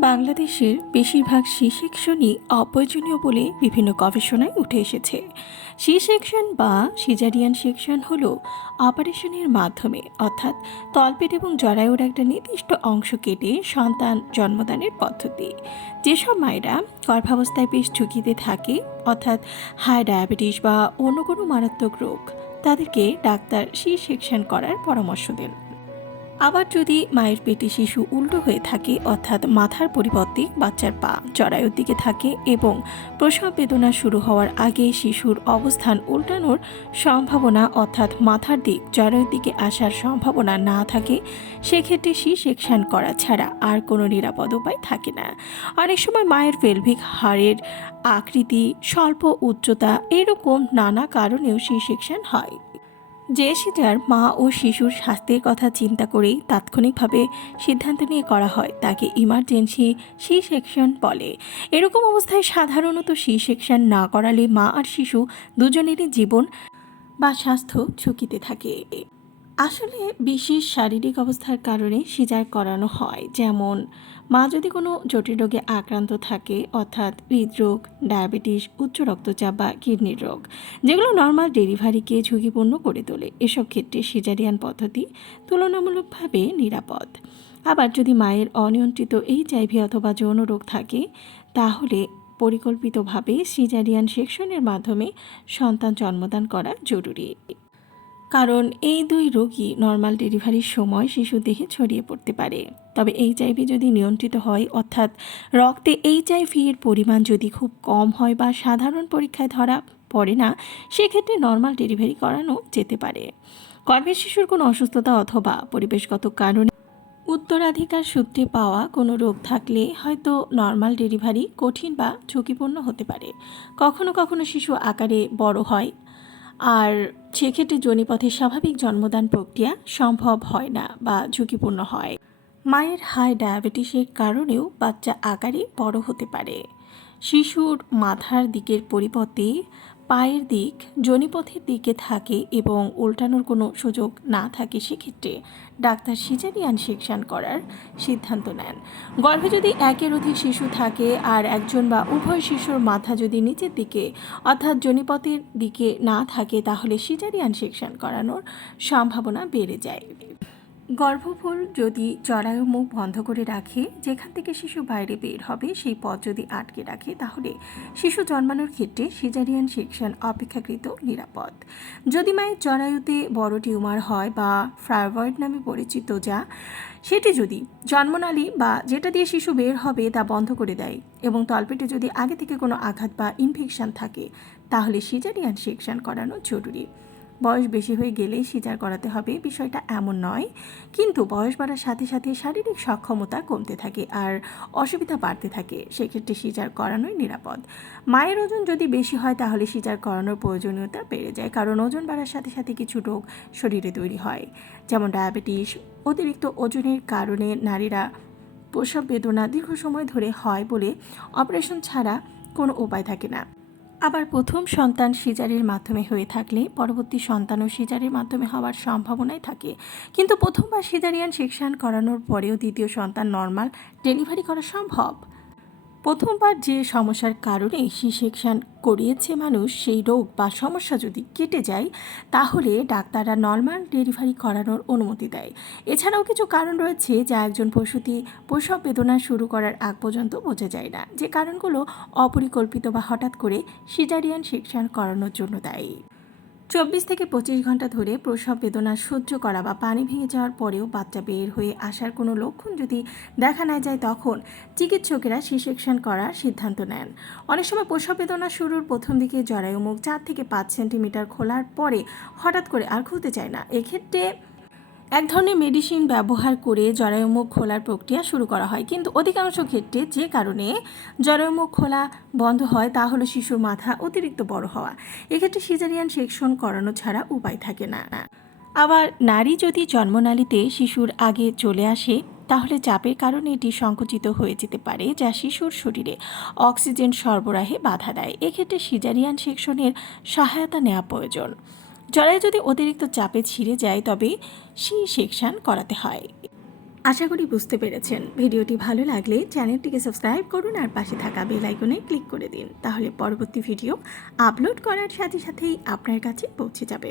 বাংলাদেশের বেশিরভাগ সি সেকশনই অপ্রয়োজনীয় বলে বিভিন্ন গবেষণায় উঠে এসেছে। সি সেকশন বা সিজারিয়ান সেকশন হল অপারেশনের মাধ্যমে, অর্থাৎ তলপেট এবং জরায়ুর একটা নির্দিষ্ট অংশ কেটে সন্তান জন্মদানের পদ্ধতি। যেসব মায়েরা গর্ভাবস্থায় বেশ ঝুঁকিতে থাকে, অর্থাৎ হাই ডায়াবেটিস বা অন্য কোনো মারাত্মক রোগ, তাদেরকে ডাক্তার সি সেকশন করার পরামর্শ দেন। আবার যদি মায়ের পেটে শিশু উল্টো হয়ে থাকে, অর্থাৎ মাথার পরিবর্তে বাচ্চার পা জরায়ুর দিকে থাকে এবং প্রসব বেদনা শুরু হওয়ার আগে শিশুর অবস্থান উল্টানোর সম্ভাবনা, অর্থাৎ মাথার দিক জরায়ুর দিকে আসার সম্ভাবনা না থাকে, সেক্ষেত্রে সি সেকশন করা ছাড়া আর কোনো নিরাপদ উপায় থাকে না। অনেক সময় মায়ের পেলভিক হাড়ের আকৃতি, স্বল্প উচ্চতা এরকম নানা কারণেও সি সেকশন হয়। যে সেটার মা ও শিশুর স্বাস্থ্যের কথা চিন্তা করেই তাৎক্ষণিকভাবে সিদ্ধান্ত নিয়ে করা হয়, তাকে ইমার্জেন্সি সি সেকশন বলে। এরকম অবস্থায় সাধারণত সি সেকশন না করালে মা আর শিশু দুজনেরই জীবন বা স্বাস্থ্য ঝুঁকিতে থাকে। আসলে বিশেষ শারীরিক অবস্থার কারণে সিজার করানো হয়। যেমন, মা যদি কোনো জটিল রোগে আক্রান্ত থাকে, অর্থাৎ হৃদরোগ, ডায়াবেটিস, উচ্চ রক্তচাপ বা কিডনির রোগ, যেগুলো নর্মাল ডেলিভারিকে ঝুঁকিপূর্ণ করে তোলে, এসব ক্ষেত্রে সিজারিয়ান পদ্ধতি তুলনামূলকভাবে নিরাপদ। আবার যদি মায়ের অনিয়ন্ত্রিত এইচআইভি অথবা যৌন রোগ থাকে, তাহলে পরিকল্পিতভাবে সিজারিয়ান সেকশনের মাধ্যমে সন্তান জন্মদান করা জরুরি। কারণ এই দুই রোগী নর্মাল ডেলিভারির সময় শিশু দেহে ছড়িয়ে পড়তে পারে। তবে এইচআইভি যদি নিয়ন্ত্রিত হয়, অর্থাৎ রক্তে এইচআইভি এর পরিমাণ যদি খুব কম হয় বা সাধারণ পরীক্ষায় ধরা পড়ে না, সেক্ষেত্রে নর্মাল ডেলিভারি করানো যেতে পারে। গর্ভের শিশুর কোনো অসুস্থতা অথবা পরিবেশগত কারণে উত্তরাধিকার সূত্রে পাওয়া কোনো রোগ থাকলে হয়তো নর্মাল ডেলিভারি কঠিন বা ঝুঁকিপূর্ণ হতে পারে। কখনো কখনো শিশু আকারে বড় হয়। আর সেক্ষেত্রে যোনিপথে স্বাভাবিক জন্মদান প্রক্রিয়া সম্ভব হয় না বা ঝুঁকিপূর্ণ হয়। মায়ের হাই ডায়াবেটিসের কারণেও বাচ্চা আকারে বড় হতে পারে। শিশুর মাথার দিকের পরিবর্তে পায়ের দিক জনিপথের দিকে থাকে এবং উল্টানোর কোনো সুযোগ না থাকে সেক্ষেত্রে ডাক্তার সিজারিয়ান সেকশন করার সিদ্ধান্ত নেন। গর্ভে যদি একের অধিক শিশু থাকে আর একজন বা উভয় শিশুর মাথা যদি নিচের দিকে অর্থাৎ জনিপথের দিকে না থাকে তাহলে সিজারিয়ান সেকশন করানোর সম্ভাবনা বেড়ে যায়। গর্ভফুল যদি জরায়ু মুখ বন্ধ করে রাখে, যেখান থেকে শিশু বাইরে বের হবে, সেই পথ যদি আটকে রাখে, তাহলে শিশু জন্মানোর ক্ষেত্রে সিজারিয়ান সেকশন অপেক্ষাকৃত নিরাপদ। যদি মায়ের জরায়ুতে বড় টিউমার হয় বা ফ্রাইভয়েড নামে পরিচিত যা, সেটি যদি জন্মনালী বা যেটা দিয়ে শিশু বের হবে তা বন্ধ করে দেয় এবং তলপেটে যদি আগে থেকে কোনো আঘাত বা ইনফেকশন থাকে, তাহলে সিজারিয়ান সেকশন করানো জরুরি। বয়স বেশি হয়ে গেলেই সিজার করাতে হবে, বিষয়টা এমন নয়। কিন্তু বয়স বাড়ার সাথে সাথে শারীরিক সক্ষমতা কমতে থাকে আর অসুবিধা বাড়তে থাকে, সেক্ষেত্রে সিজার করানোই নিরাপদ। মায়ের ওজন যদি বেশি হয়, তাহলে সিজার করানোর প্রয়োজনীয়তা বেড়ে যায়, কারণ ওজন বাড়ার সাথে সাথে কিছু রোগ শরীরে তৈরি হয়, যেমন ডায়াবেটিস। অতিরিক্ত ওজনের কারণে নারীরা প্রসব বেদনা দীর্ঘ সময় ধরে হয় বলে অপারেশন ছাড়া কোনো উপায় থাকে না। আবার প্রথম সন্তান সিজারির মাধ্যমে হয়ে থাকলে পরবর্তী সন্তানও সিজারির মাধ্যমে হওয়ার সম্ভাবনাই থাকে। কিন্তু প্রথমবার সিজারিয়ান সেকশন করানোর পরেও দ্বিতীয় সন্তান নর্মাল ডেলিভারি করা সম্ভব। প্রথমবার যে সমস্যার কারণে সি সেকশন করিয়েছে মানুষ, সেই রোগ বা সমস্যা যদি কেটে যায়, তাহলে ডাক্তাররা নর্মাল ডেলিভারি করানোর অনুমতি দেয়। এছাড়াও কিছু কারণ রয়েছে যা একজন প্রসূতি প্রসব বেদনা শুরু করার আগ পর্যন্ত বোঝা যায় না। যে কারণগুলো অপরিকল্পিত বা হঠাৎ করে সিজারিয়ান সেকশন করানোর জন্য দায়ী। চব্বিশ থেকে পঁচিশ ঘণ্টা ধরে প্রসব বেদনা সহ্য করা বা পানি ভেঙে যাওয়ার পরেও বাচ্চা বের হয়ে আসার কোনো লক্ষণ যদি দেখা না যায় তখন চিকিৎসকেরা সি সেকশন করার সিদ্ধান্ত নেন। অনেক সময় প্রসব বেদনা শুরুর প্রথম দিকে জরায়ুমুখ চার থেকে পাঁচ সেন্টিমিটার খোলার পরে হঠাৎ করে আর খুলতে চায় না। এক্ষেত্রে এক ধরনের মেডিসিন ব্যবহার করে জরায়ুমুখ খোলার প্রক্রিয়া শুরু করা হয়। কিন্তু অধিকাংশ ক্ষেত্রে যে কারণে জরায়ুমুখ খোলা বন্ধ হয়, তা হলো শিশুর মাথা অতিরিক্ত বড় হওয়া। এক্ষেত্রে সিজারিয়ান সেকশন করানো ছাড়া উপায় থাকে না। আবার নারী যদি জন্মনালীতে শিশুর আগে চলে আসে, তাহলে চাপের কারণে এটি সংকুচিত হয়ে যেতে পারে, যা শিশুর শরীরে অক্সিজেন সরবরাহে বাধা দেয়। এক্ষেত্রে সিজারিয়ান সেকশনের সহায়তা নেওয়া প্রয়োজন। জরায়ু যদি অতিরিক্ত চাপে ছিঁড়ে যায়, তবে সি সেকশান করাতে হয়। আশা করি বুঝতে পেরেছেন। ভিডিওটি ভালো লাগলে চ্যানেলটিকে সাবস্ক্রাইব করুন আর পাশে থাকা বেল আইকনে ক্লিক করে দিন। তাহলে পরবর্তী ভিডিও আপলোড করার সাথে সাথেই আপনার কাছে পৌঁছে যাবে।